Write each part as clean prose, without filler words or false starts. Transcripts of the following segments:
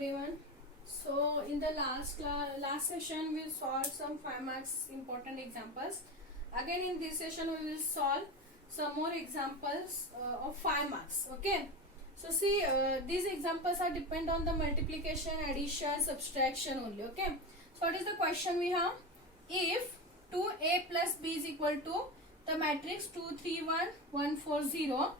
everyone. So in the last session we solved some 5 marks important examples. Again in this session we will solve some more examples of 5 marks. Okay. So see, these examples are depend on the multiplication, addition, subtraction only. Okay. So what is the question we have? If 2a plus b is equal to the matrix 2 3 1 1 4 0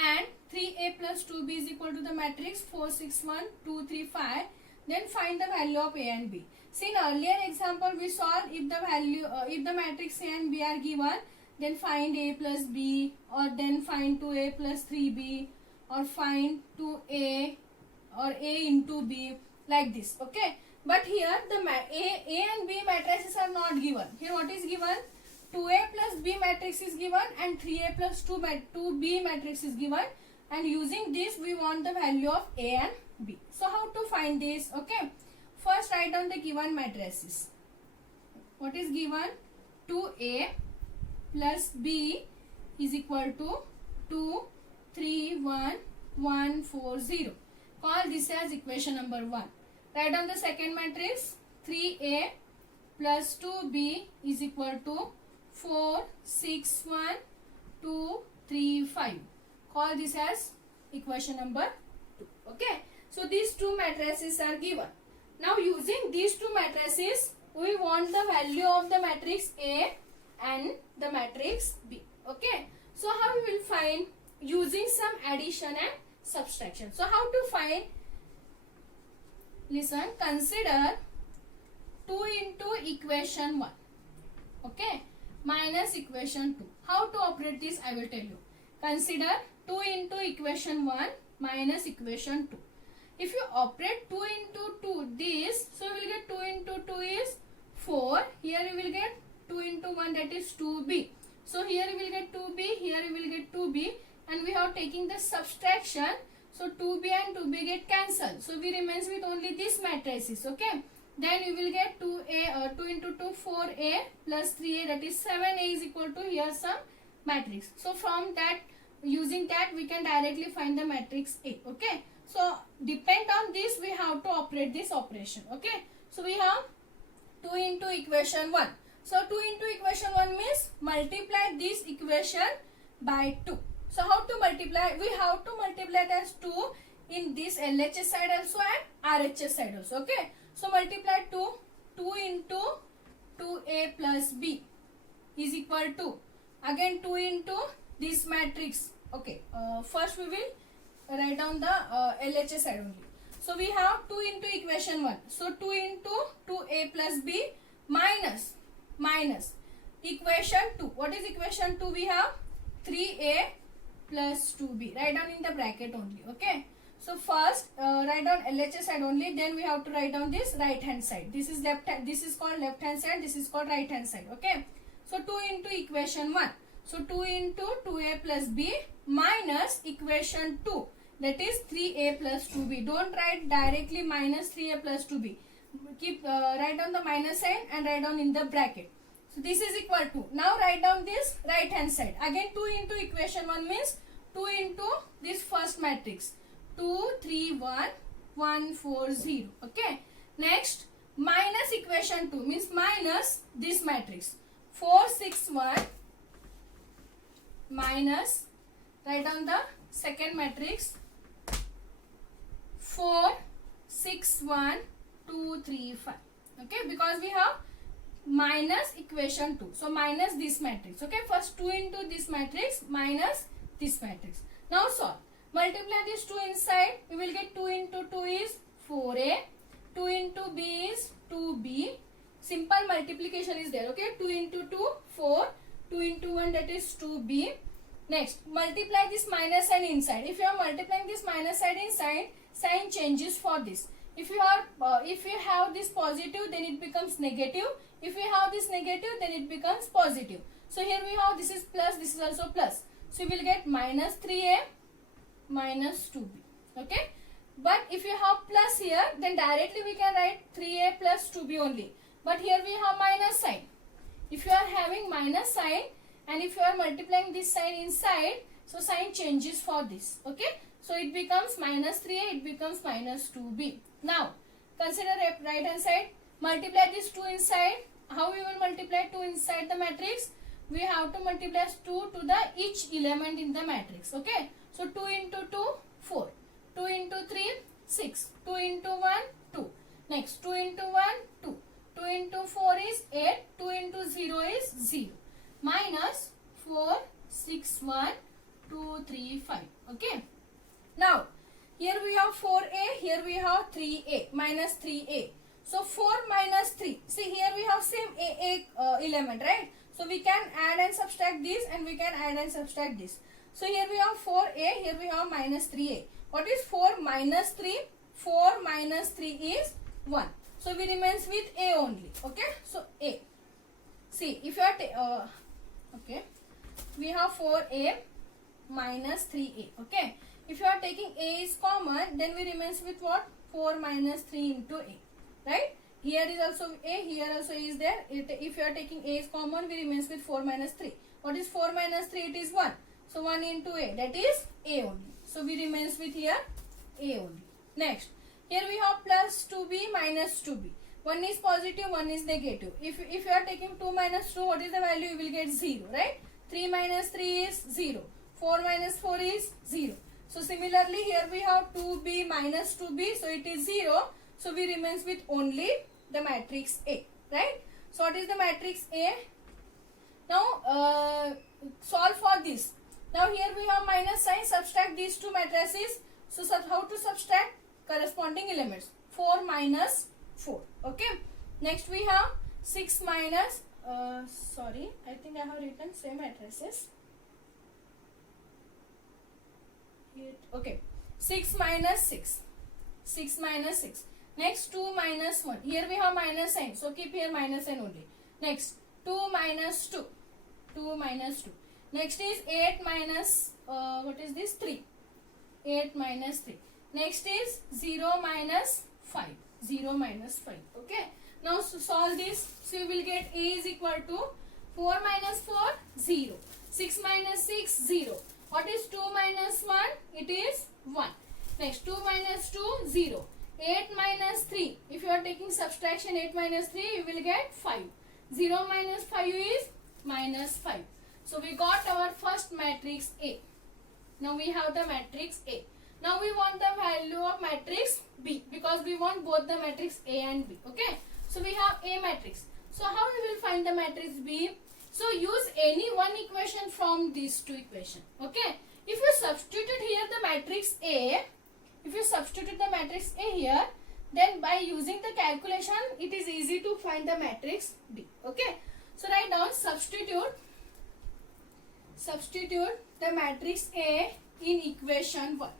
and 3a plus 2b is equal to the matrix 4 6 1 2 3 5, then find the value of a and b. See, in earlier example we solved if the value if the matrix a and b are given, then find a plus b, or then find 2a plus 3b, or find 2a or a into b, like this. Okay, but here the a and b matrices are not given. Here what is given? 2a plus b matrix is given and 3a plus 2b matrix is given, and using this we want the value of a and b. So how to find this? Okay, first write down the given matrices. What is given? 2a plus b is equal to 2 3 1 1 4 0. Call this as equation number 1. Write down the second matrix. 3a plus 2b is equal to 4 6 1 2 3 5. Call this as equation number 2. Okay, so these two matrices are given. Now using these two matrices we want the value of the matrix A and the matrix B. Okay, so how we will find? Using some addition and subtraction. So how to find? Listen, consider 2 into equation 1. Okay, minus equation 2. How to operate this I will tell you. Consider 2 into equation 1 minus equation 2. If you operate 2 into 2 this, so we will get 2 into 2 is 4. Here we will get 2 into 1, that is 2b. So here we will get 2b, here we will get 2b, and we have taking the subtraction. So 2b and 2b get cancelled. So we remains with only this matrices. Okay. Then we will get 2a 2 into 2 4a plus 3a, that is 7a is equal to here some matrix. So from that, using that we can directly find the matrix A. Okay. So depend on this we have to operate this operation. Okay. So we have 2 into equation 1. So 2 into equation 1 means multiply this equation by 2. So how to multiply? We have to multiply it as 2 in this LHS side also and RHS side also. Okay. So multiply 2 into 2a plus b is equal to again 2 into this matrix. Okay. First we will write down the LHS side only. So we have 2 into equation 1. So 2 into 2a plus b minus equation 2. What is equation 2? We have 3a plus 2b. Write down in the bracket only. Okay. So first write down LHS side only. Then we have to write down this right hand side. This is left hand. This is called left hand side. This is called right hand side. Okay. So 2 into equation 1. So 2 into 2a plus b minus equation 2. That is 3a plus 2b. Don't write directly minus 3a plus 2b. Keep write down the minus sign and write down in the bracket. So this is equal to. Now write down this right hand side. Again 2 into equation 1 means 2 into this first matrix. 2 3 1 1 4 0. Okay. Next minus equation 2 means minus this matrix. 4 6 1 minus, write down the second matrix. 4 6 1 2 3 5. Okay, because we have minus equation 2. So minus this matrix. Okay, first 2 into this matrix minus this matrix. Now solve. Multiply this 2 inside. We will get 2 into 2 is 4a. 2 into b is 2b. Simple multiplication is there. Okay, 2 into 2 4. 2 into 1, that is 2b. Next, multiply this minus sign inside. If you are multiplying this minus sign inside, sign changes for this. If you have this positive, then it becomes negative. If you have this negative, then it becomes positive. So here we have this is plus, this is also plus. So we will get minus 3a minus 2b. Okay. But if you have plus here, then directly we can write 3a plus 2b only. But here we have minus sign. If you are having minus sign and if you are multiplying this sign inside, so sign changes for this. Okay. So it becomes minus 3a, it becomes minus 2b. Now consider right hand side. Multiply this 2 inside. How we will multiply 2 inside the matrix? We have to multiply 2 to the each element in the matrix. Okay. So 2 into 2, 4. 2 into 3, 6. 2 into 1, 2. Next 2 into 1, 2. 2 into 4 is 8. 2 into 0 is 0. Minus 4, 6, 1, 2, 3, 5. Okay. Now here we have 4a, here we have 3a, minus 3a. So 4 minus 3. See, here we have same a element, right? So we can add and subtract this, and we can add and subtract this. So here we have 4a, here we have minus 3a. What is 4 minus 3? 4 minus 3 is 1. So we remains with a only. Okay. So a. See, if you are okay, we have 4a minus 3a. Okay. If you are taking a is common, then we remains with what? 4 minus 3 into a. Right? Here is also a, here also a is there. If you are taking a is common, we remains with 4 minus 3. What is 4 minus 3? It is 1. So 1 into a, that is a only. So we remains with here a only. Next, here we have plus 2b minus 2b. One is positive, one is negative. If you are taking 2 minus 2, what is the value? You will get 0, right? 3 minus 3 is 0. 4 minus 4 is 0. So similarly, here we have 2b minus 2b. So it is 0. So we remains with only the matrix A, right? So what is the matrix A? Now solve for this. Now here we have minus sign. Subtract these two matrices. So how to subtract? Corresponding elements. 4 minus 4. Okay. Next we have 6 minus. Sorry, I think I have written same matrices. Okay. 6 minus 6. 6 minus 6. Next 2 minus 1. Here we have minus sign. So keep here minus sign only. Next 2 minus 2. 2 minus 2. Next is 8 minus what is this? 3. 8 minus 3. Next is 0 minus 5. 0 minus 5. Okay. Now solve this. So you will get a is equal to 4 minus 4, 0. 6 minus 6, 0. What is 2 minus 1? It is 1. Next 2 minus 2, 0. 8 minus 3. If you are taking subtraction 8 minus 3, you will get 5. 0 minus 5 is minus 5. So we got our first matrix A. Now we have the matrix A. Now we want the value of matrix B, because we want both the matrix A and B. Okay. So we have A matrix. So how we will find the matrix B? So use any one equation from these two equations. Okay. If you substitute here the matrix A, if you substitute the matrix A here, then by using the calculation, it is easy to find the matrix B. Okay. So write down substitute the matrix A in equation 1.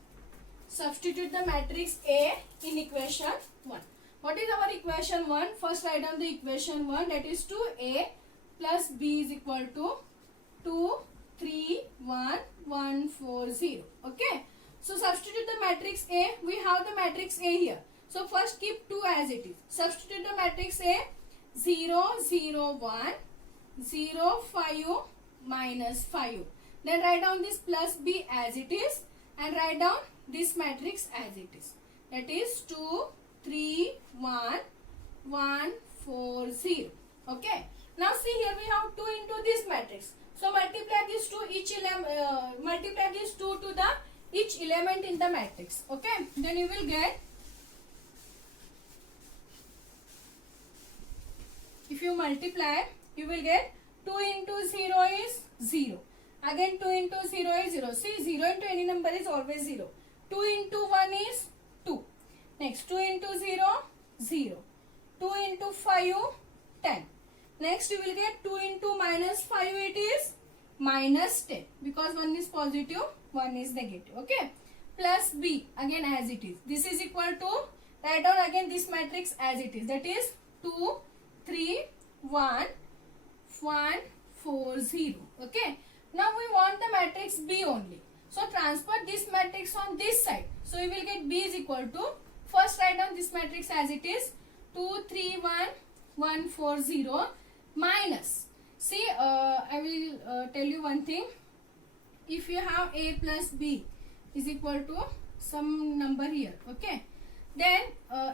Substitute the matrix A in equation 1. What is our equation 1? First write down the equation 1, that is 2A plus B is equal to 2, 3, 1, 1, 4, 0. Okay. So substitute the matrix A. We have the matrix A here. So first keep 2 as it is. Substitute the matrix A. 0, 0, 1, 0, 5, minus 5. Then write down this plus B as it is, and write down this matrix as it is. That is 2, 3, 1, 1, 4, 0. Okay. Now see, here we have 2 into this matrix. So multiply these two multiply these 2 to the each element in the matrix. Okay. Then you will get, if you multiply, you will get 2 into 0 is 0. Again 2 into 0 is 0. See, 0 into any number is always 0. 2 into 1 is 2. Next 2 into 0, 0. 2 into 5, 10. Next you will get 2 into minus 5, it is minus 10. Because one is positive, one is negative. Okay. Plus B, again as it is. This is equal to, write down again this matrix as it is. That is 2, 3, 1, 1, 4, 0. Okay. Now we want the matrix B only. So transfer this matrix on this side. So you will get B is equal to, first write down this matrix as it is, 2, 3, 1, 1, 4, 0, minus. See, I will tell you one thing. If you have A plus B is equal to some number here. Okay, then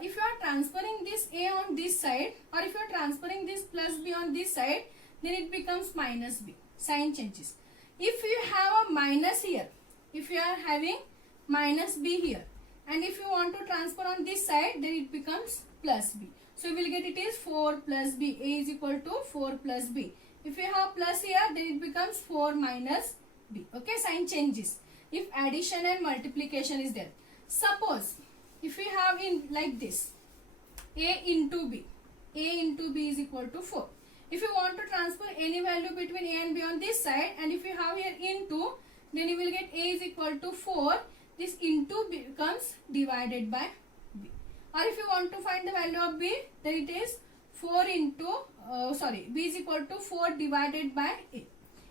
if you are transferring this a on this side, or if you are transferring this plus b on this side, then it becomes minus b. Sign changes. If you have a minus here, if you are having minus b here, and if you want to transfer on this side, then it becomes plus b. So you will get it is 4 plus b. A is equal to 4 plus b. If you have plus here, then it becomes 4 minus b. Okay, sign changes if addition and multiplication is there. Suppose if we have in like this, a into b is equal to 4. If you want to transfer any value between a and b on this side, and if you have here into, then you will get a is equal to 4. This into becomes divided by b. Or if you want to find the value of b, then it is 4 into, b is equal to 4 divided by a.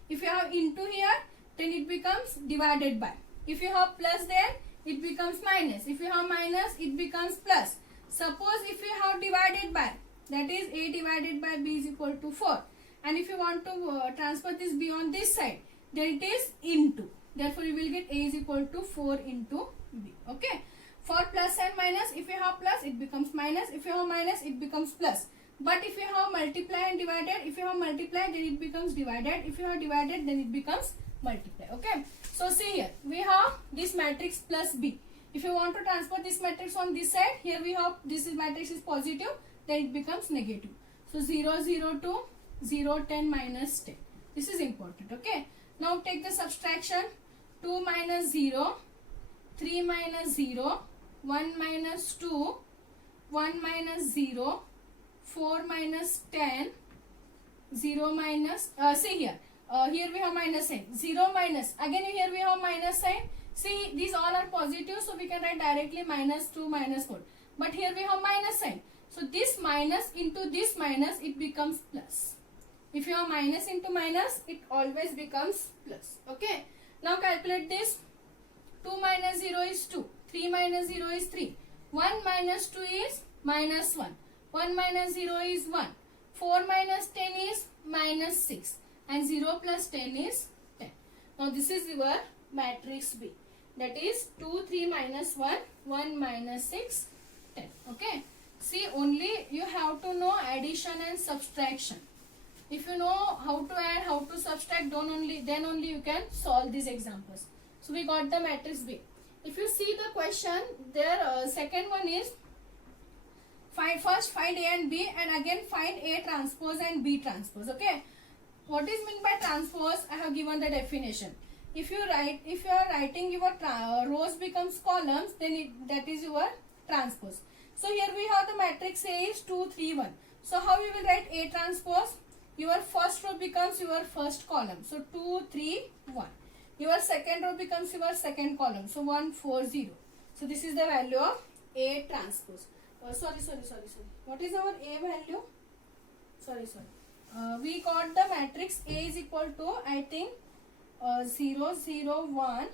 If you have into here, then it becomes divided by. If you have plus there, it becomes minus. If you have minus, it becomes plus. Suppose if you have divided by, that is a divided by b is equal to 4. And if you want to transfer this b on this side, then it is into. Therefore, you will get a is equal to 4 into b. Okay. For plus and minus, if you have plus, it becomes minus. If you have minus, it becomes plus. But if you have multiply and divided, if you have multiply, then it becomes divided. If you have divided, then it becomes multiply. Okay. So see here, we have this matrix plus b. If you want to transfer this matrix on this side, here we have this matrix is positive, then it becomes negative. So 0, 0, 2, 0, 10, minus 10. This is important. Okay. Now take the subtraction. 2 minus 0, 3 minus 0, 1 minus 2, 1 minus 0, 4 minus 10, 0 minus, see here, here we have minus sign, 0 minus, again here we have minus sign. See, these all are positive, so we can write directly minus 2, minus 4. But here we have minus sign. So this minus into this minus, it becomes plus. If you have minus into minus, it always becomes plus. Okay. Now calculate this. 2 minus 0 is 2. 3 minus 0 is 3. 1 minus 2 is minus 1. 1 minus 0 is 1. 4 minus 10 is minus 6. And 0 plus 10 is 10. Now this is your matrix B. That is 2, 3 minus 1, 1 minus 6, 10. Okay. See, only you have to know addition and subtraction. If you know how to add, how to subtract, then only you can solve these examples. So we got the matrix B. If you see the question, there second one is first find A and B, and again find A transpose and B transpose. Okay. What is meant by transpose? I have given the definition. If you are writing your rows becomes columns, then that is your transpose. So here we have the matrix A is 2, 3, 1. So how you will write A transpose? Your first row becomes your first column. So 2, 3, 1. Your second row becomes your second column. So 1, 4, 0. So this is the value of A transpose. Sorry. What is our A value? Sorry. We got the matrix A is equal to, I think, 0, 0, 1,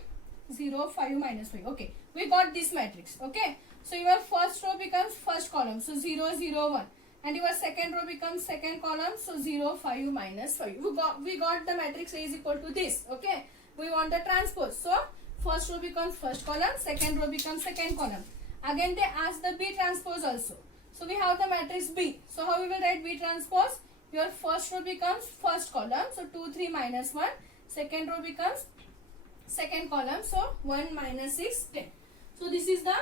0, 5, minus 5. Okay. We got this matrix. Okay. So your first row becomes first column. So 0, 0, 1. And your second row becomes second column. So 0, 5, minus 5. We got the matrix A is equal to this. Okay. We want the transpose. So first row becomes first column. Second row becomes second column. Again they ask the B transpose also. So we have the matrix B. So how we will write B transpose? Your first row becomes first column. So 2, 3, minus 1. Second row becomes second column. So 1, minus 6, 10. So this is the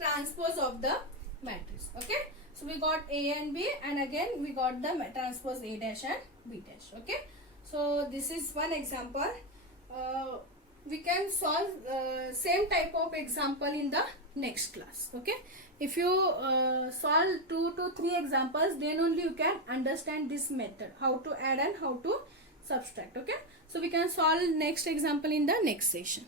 transpose of the matrix. Okay. So we got A and B, and again we got the transpose A dash and B dash. Okay. So this is one example. We can solve same type of example in the next class. Okay. If you solve 2 to 3 examples, then only you can understand this method, how to add and how to subtract. Okay. So we can solve next example in the next session.